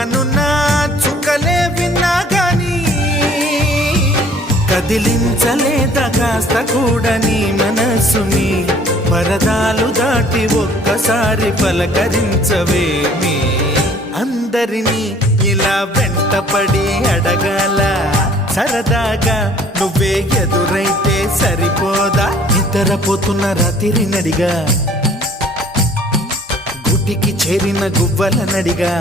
దూరానున్న చుక్కలే విన్నా గాని కదిలించలేద కాస్త కూడా నీ మనసుని పరదాలు దాటి ఒక్కసారి పలకరించవేమి అందరినీ ఇలా వెంటపడి అడగాల సరదాగా నువ్వే ఎదురైతే సరిపోదా నిద్రపోతున్న రాత్రి నడిగా గుటికి చేరిన గువ్వల నడిగా